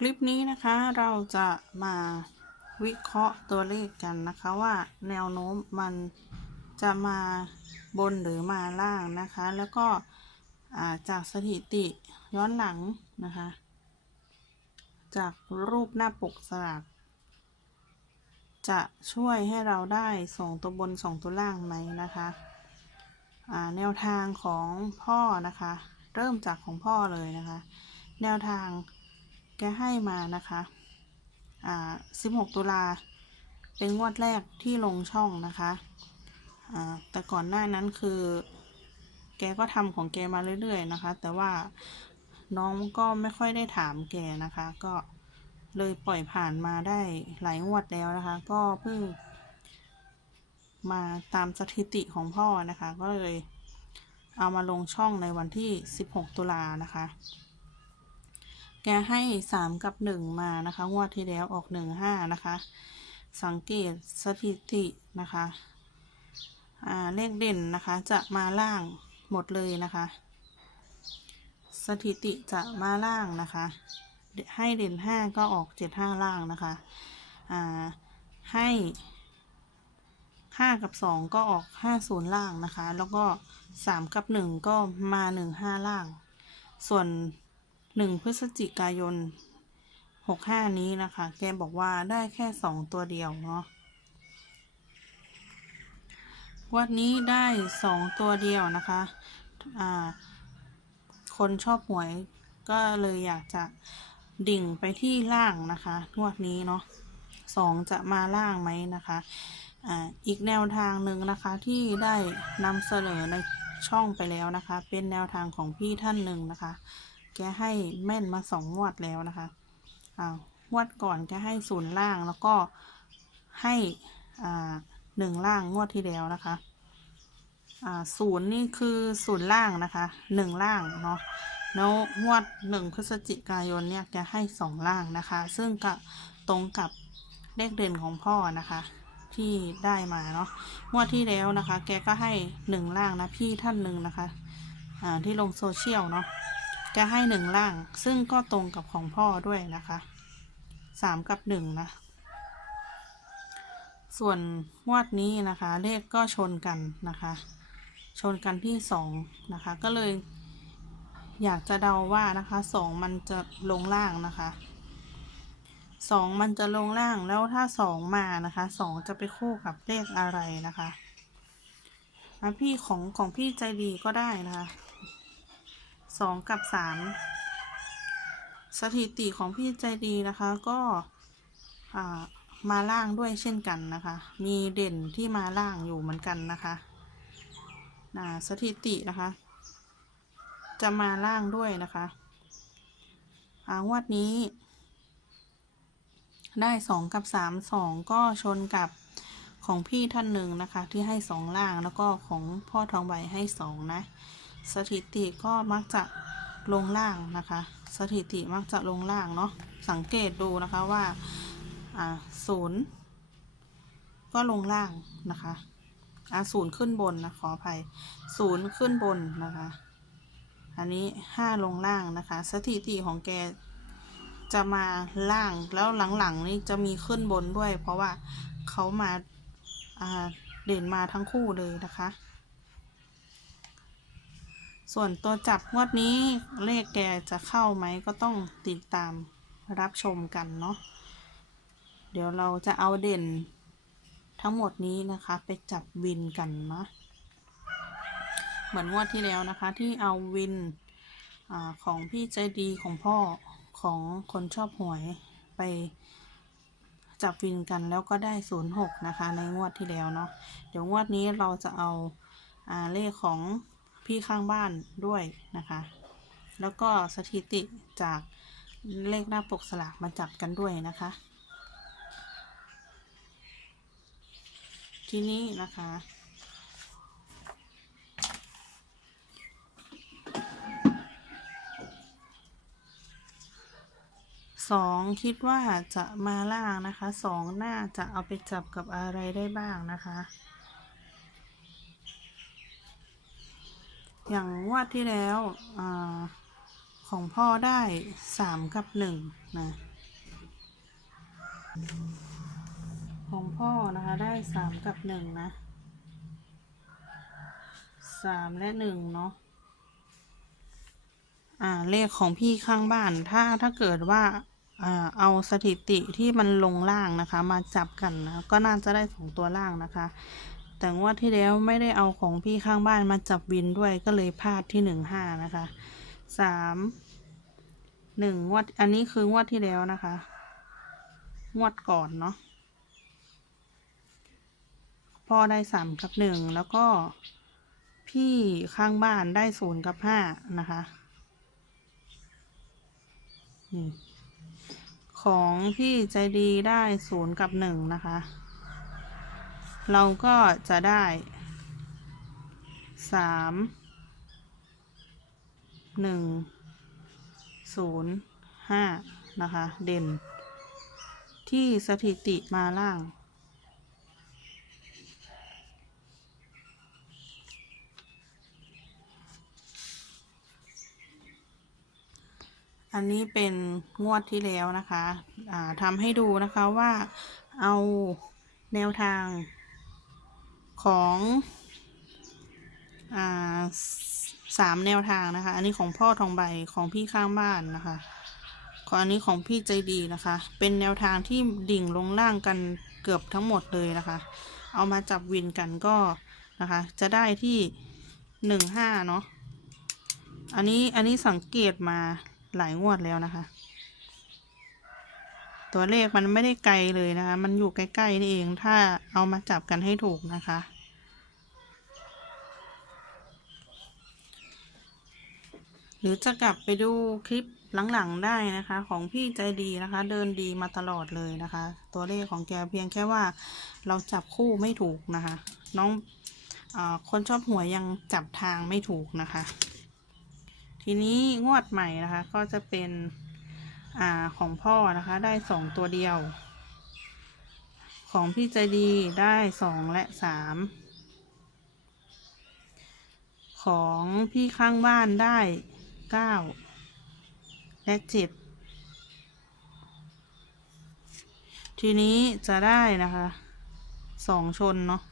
คลิปนี้นะคะเราจะมาวิเคราะห์ตัวเลขกันนะคะว่าแนวโน้มมันจะมาบนหรือมาล่างนะคะ แล้วก็จากสถิติย้อนหลังนะคะ จากรูปหน้าปกสลากจะช่วยให้เราได้ส่งตัวบนส่งตัวล่างไหมนะคะแนวทางของพ่อนะคะ เริ่มจากของพ่อเลยนะคะ แนวทาง แกให้มานะคะอ่า16 ตุลา เป็นงวดแรกที่ลงช่องนะคะอ่าแต่ก่อนหน้านั้นคือ แกก็ทำของแกมาเรื่อยๆนะคะ แต่ว่าน้องก็ไม่ค่อยได้ถามแกนะคะ ก็เลยปล่อยผ่านมาได้หลายงวดแล้วนะคะ ก็เพิ่ง มาตามสถิติของพ่อนะคะ ก็เลยเอามาลงช่องในวันที่ 16 ตุลานะคะ แกให้สามกับหนึ่งมานะคะ งวดที่แล้วออกหนึ่งห้านะคะ สังเกตสถิตินะคะอ่าเลขเด่นนะคะ จะมาล่างหมดเลยนะคะ สถิติจะมาล่างนะคะ ให้เด่นห้าก็ออกเจ็ดห้าล่างนะคะอ่าให้ห้ากับสองก็ออกห้าศูนย์ล่างนะคะ แล้วก็สามกับหนึ่งก็มาหนึ่งห้าล่าง ส่วน หนึ่งพฤศจิกายนหกห้านี้นะคะ แกบอกว่าได้แค่สองตัวเดียวเนาะวันนี้ได้สองตัวเดียวนะคะอ่าคนชอบหวยก็เลยอยากจะดิ่งไปที่ล่างนะคะงวดนี้เนาะสองจะมาล่างไหมนะคะอ่าอีกแนวทางหนึ่งนะคะที่ได้นำเสนอในช่องไปแล้วนะคะ เป็นแนวทางของพี่ท่านหนึ่งนะคะ แกให้แม่นมาสองงวดแล้วนะคะอ่างวดก่อนแกให้ศูนย์ล่างแล้วก็ให้อ่าหนึ่งล่างงวดที่แล้วนะคะอ่าศูนย์นี่คือศูนย์ล่างนะคะหนึ่งล่างเนาะแล้วงวดหนึ่งพฤศจิกายนเนี่ยแกให้สองล่างนะคะ ซึ่งก็ตรงกับเลขเด่นของพ่อนะคะที่ได้มาเนาะงวดที่แล้วนะคะ แกก็ให้หนึ่งล่างนะพี่ท่านหนึ่งนะคะ อ่าที่ลงโซเชียลเนาะ แกให้หนึ่งล่าง ซึ่งก็ตรงกับของพ่อด้วยนะคะสามกับหนึ่งนะ ส่วนงวดนี้นะคะ เลขก็ชนกันนะคะ ชนกันที่สองนะคะ ก็เลย อยากจะเดาว่านะคะสองมันจะลงล่างนะคะสองมันจะลงล่างแล้วถ้าสองมานะคะสองจะไปคู่กับเลขอะไรนะคะอะพี่ของของพี่ใจดีก็ได้นะคะ สองกับสามสถิติของพี่ใจดีนะคะก็มาล่างด้วยเช่นกันนะคะ มีเด่นที่มาล่างอยู่เหมือนกันนะคะอ่าสถิตินะคะ จะมาล่างด้วยนะคะอ่างวดนี้ ได้สองกับสามสองก็ชนกับของพี่ท่านหนึ่งนะคะ ที่ให้สองล่างแล้วก็ของพ่อทองใบให้สองนะ สถิติก็มักจะลงล่างนะคะ สถิติมักจะลงล่างเนาะสังเกตดูนะคะว่าศูนย์ก็ลงล่างนะคะอ่าศูนย์ขึ้นบนนะขออภัยศูนย์ขึ้นบนนะคะ อันนี้ห้าลงล่างนะคะ สถิติของแกจะมาล่างแล้วหลังๆนี่จะมีขึ้นบนด้วย เพราะว่าเขามาาเด่นมาทั้งคู่เลยนะคะ ส่วนตัวจับงวดนี้เลขแกจะเข้าไหมก็ต้องติดตามรับชมกันเนาะเดี๋ยวเราจะเอาเด่นทั้งหมดนี้นะคะ ไปจับวินกันนะเหมือนงวดที่แล้วนะคะ ที่เอาวินอของพี่ใจดีของพ่อของคนชอบหวยไปจับวินกันแล้วก็ได้ศูนย์หกนะคะ ในงวดที่แล้วเนาะเดี๋ยวงวดนี้เราจะเอาอาเลขของ พี่ข้างบ้านด้วยนะคะ แล้วก็สถิติจากเลขหน้าปกสลากมาจับกันด้วยนะคะ ที่นี้นะคะสองคิดว่าจะมาล่างนะคะสองน่าจะเอาไปจับกับอะไรได้บ้างนะคะ อย่างงวดที่แล้วอของพ่อได้สามกับหนึ่งนะของพ่อนะคะได้สามกับหนึ่งนะสามและหนึ่งเนาะอ่าเลขของพี่ข้างบ้านถ้าถ้าเกิดว่าอ่าเอาสถิติที่มันลงล่างนะคะ มาจับกันนะก็น่าจะได้สองตัวล่างนะคะ แต่งวดที่แล้วไม่ได้เอาของพี่ข้างบ้านมาจับวินด้วยก็เลยพลาดที่หนึ่งห้านะคะสามหนึ่งวดอันนี้คืองวดที่แล้วนะคะ งวดก่อนเนาะพ่อได้สามกับหนึ่งแล้วก็พี่ข้างบ้านได้ศูนย์กับห้านะคะนี่ของพี่ใจดีได้ศูนย์กับหนึ่งนะคะ เราก็จะได้สามหนึ่งศูนย์ห้านะคะ เด่น ที่สถิติมาล่าง อันนี้เป็นงวดที่แล้วนะคะอ่าทำให้ดูนะคะว่าเอาแนวทาง ของอ่าสามแนวทางนะคะ อันนี้ของพ่อทองใบของพี่ข้างบ้านนะคะของอันนี้ของพี่ใจดีนะคะ เป็นแนวทางที่ดิ่งลงล่างกันเกือบทั้งหมดเลยนะคะ เอามาจับวินกันก็นะคะ จะได้ที่หนึ่งห้าเนาะ อันนี้อันนี้สังเกตมาหลายงวดแล้วนะคะ ตัวเลขมันไม่ได้ไกลเลยนะคะ มันอยู่ใกล้ๆนี่เอง ถ้าเอามาจับกันให้ถูกนะคะ รือจะกลับไปดูคลิปหลังๆได้นะคะ ของพี่ใจดีนะคะ เดินดีมาตลอดเลยนะคะ ตัวเลขของแกเพียงแค่ว่าเราจับคู่ไม่ถูกนะคะ น้องอคนชอบหวยยังจับทางไม่ถูกนะคะ ทีนี้งวดใหม่นะคะ ก็จะเป็นอของพ่อนะคะ ได้สองตัวเดียว ของพี่ใจดีได้สองและสามของพี่ข้างบ้านได้ เก้าและเจ็ดทีนี้จะได้นะคะสองชนเนาะ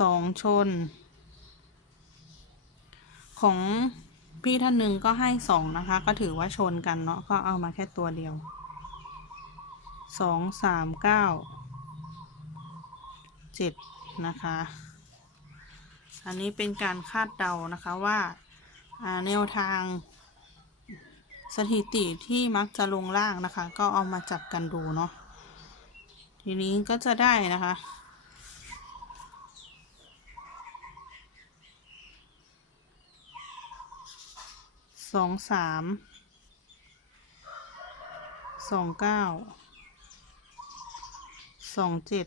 สองชน ของพี่ท่านหนึ่งก็ให้สองนะคะ ก็ถือว่าชนกันเนาะก็เอามาแค่ตัวเดียวสองสามเก้าเจ็ดนะคะ อันนี้เป็นการคาดเดานะคะว่าแนวทางสถิติที่มักจะลงล่างนะคะ ก็เอามาจับกันดูเนาะทีนี้ก็จะได้นะคะสองสามสองเก้าสองเจ็ด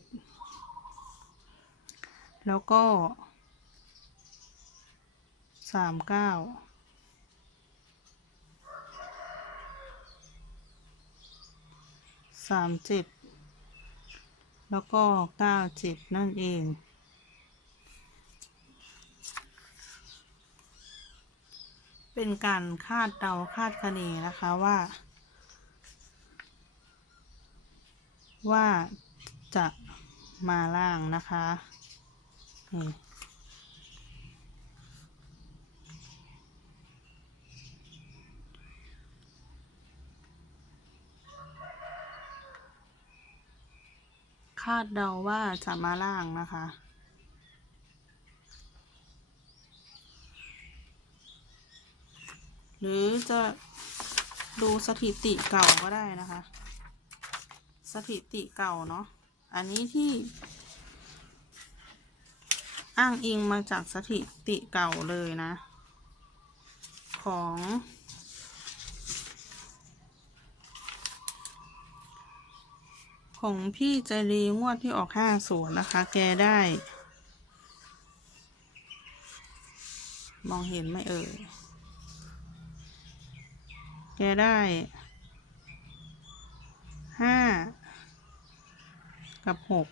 แล้วก็ สามเก้าสามเจ็ดแล้วก็เก้าเจ็ดนั่นเองเป็นการคาดเดาคาดคะเนนะคะว่า ว่าจะมาล่างนะคะ คาดเดาว่าจะมาล่างนะคะ หรือจะดูสถิติเก่าก็ได้นะคะ สถิติเก่าเนาะ อันนี้ที่ อ้างอิงมาจากสถิติเก่าเลยนะ ของ ของพี่ใจดีงวดที่ออกห้าศูนย์นะคะ แกได้ มองเห็นไหมเอ่ย แกได้ห้ากับหก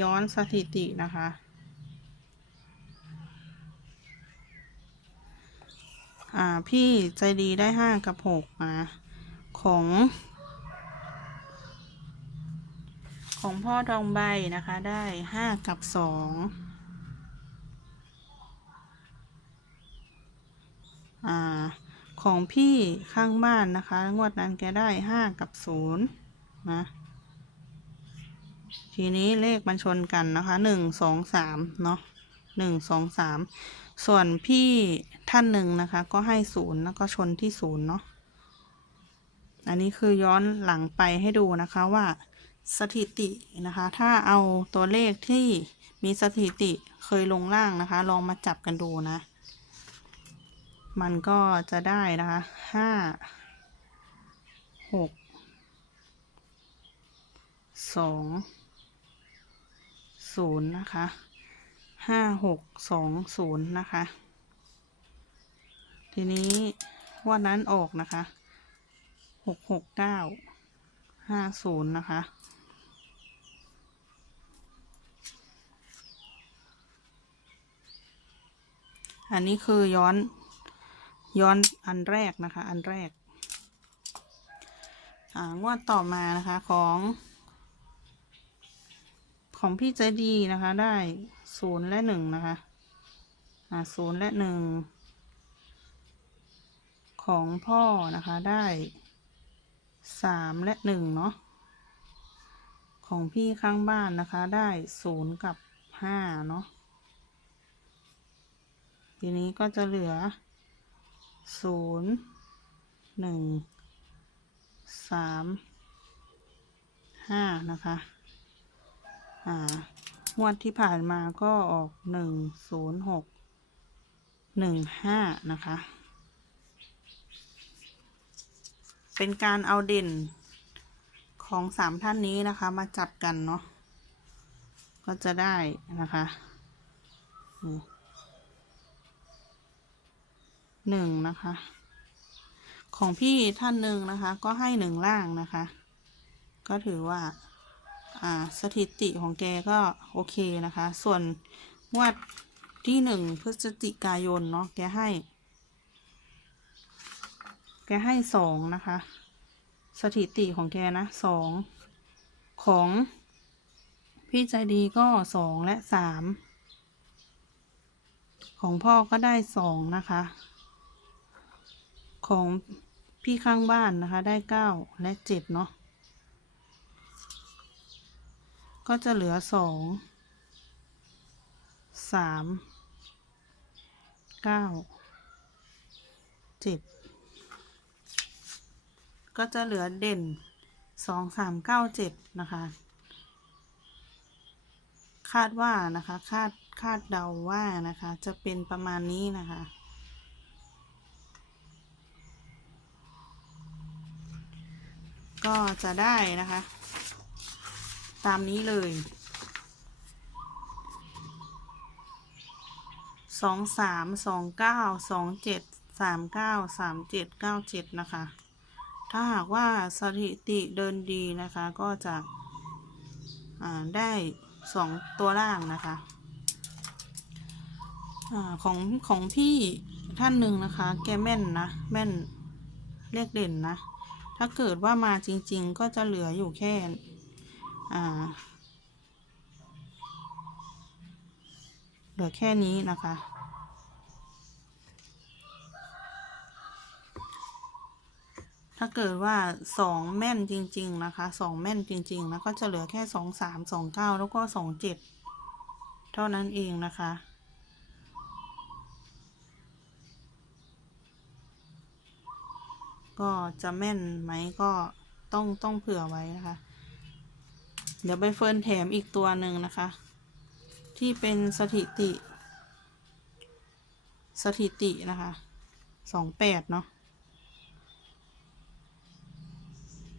ย้อนสถิตินะคะ อ่า พี่ใจดีได้ห้ากับหกนะของ ของพ่อทองใบนะคะได้ห้ากับสองอ่าของพี่ข้างบ้านนะคะ งวดนั้นแกได้ห้ากับศูนย์นะ ทีนี้เลขมันชนกันนะคะหนึ่งสองสามเนาะหนึ่งสองสามส่วนพี่ท่านหนึ่งนะคะ ก็ให้ศูนย์แล้วก็ชนที่ศูนย์เนาะอันนี้คือย้อนหลังไปให้ดูนะคะว่า สถิตินะคะ ถ้าเอาตัวเลขที่มีสถิติเคยลงล่างนะคะ ลองมาจับกันดูนะ มันก็จะได้นะคะห้าหกสองศูนย์นะคะห้าหกสองศูนย์นะคะ ทีนี้วันนั้นออกนะคะหกหกเก้าห้าศูนย์นะคะ อันนี้คือย้อน ย้อนอันแรกนะคะ อันแรกอ่างวดต่อมานะคะของ ของพี่ใจดีนะคะ ได้ศูนย์และหนึ่งนะคะศูนย์และหนึ่งของพ่อนะคะได้สามและหนึ่งเนาะของพี่ข้างบ้านนะคะได้ศูนย์กับห้าเนาะ ทีนี้ก็จะเหลือศูนย์หนึ่งสามห้านะคะอ่างวดที่ผ่านมาก็ออกหนึ่งศูนย์หกหนึ่งห้านะคะ เป็นการเอาเด่นของสามท่านนี้นะคะ มาจับกันเนาะก็จะได้นะคะนี่ หนึ่งนะคะ ของพี่ท่านหนึ่งนะคะ ก็ให้หนึ่งล่างนะคะ ก็ถือว่า อ่าสถิติของแกก็โอเคนะคะ ส่วนงวัดที่หนึ่งพฤศจิกายนเนาะแกให้ แกให้สองนะคะ สถิติของแกนะสองของพี่ใจดีก็สองและสามของพ่อก็ได้สองนะคะ ของพี่ข้างบ้านนะคะ ได้เก้าและเจ็ดเนาะก็จะเหลือสองสามเก้าเจ็ดก็จะเหลือเด่นสองสามเก้าเจ็ดนะคะ คาดว่านะคะ คาดคาดเดาว่านะคะ จะเป็นประมาณนี้นะคะ ก็จะได้นะคะ ตามนี้เลยสองสามสองเก้าสองเจ็ดสามเก้าสามเจ็ดเก้าเจ็ดนะคะ ถ้าหากว่าสถิติเดินดีนะคะ ก็จะได้สองตัวล่างนะคะอของของพี่ท่านหนึ่งนะคะ แกแม่นนะ แม่นเลขเด่นนะ ถ้าเกิดว่ามาจริง ๆ ก็จะเหลืออยู่แค่อ่าเหลือแค่นี้นะคะ ถ้าเกิดว่าสองแม่นจริง ๆ นะคะสองแม่นจริง ๆ แล้วก็จะเหลือแค่สองสามสองเก้าแล้วก็สองเจ็ดเท่านั้นเองนะคะ ก็จะแม่นไหมก็ต้องต้องเผื่อไว้นะคะ เดี๋ยวใบเฟิร์นแถมอีกตัวหนึ่งนะคะ ที่เป็นสถิติ สถิตินะคะสองแปดเนาะ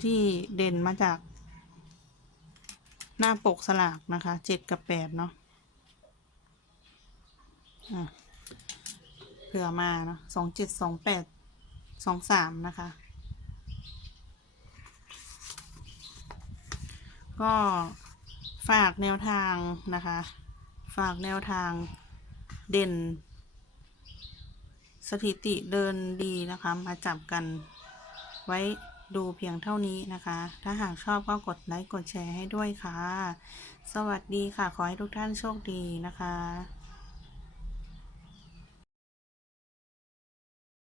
ที่เด่นมาจาก หน้าปกสลากนะคะเจ็ดกับแปดเนาะะเผื่อมาเนาะสองเจ็ดสองแปด สองสามนะคะ ก็ฝากแนวทางนะคะ ฝากแนวทางเด่น สถิติเดินดีนะคะ มาจับกันไว้ดูเพียงเท่านี้นะคะ ถ้าหากชอบก็กดไลค์กดแชร์ให้ด้วยค่ะ สวัสดีค่ะ ขอให้ทุกท่านโชคดีนะคะ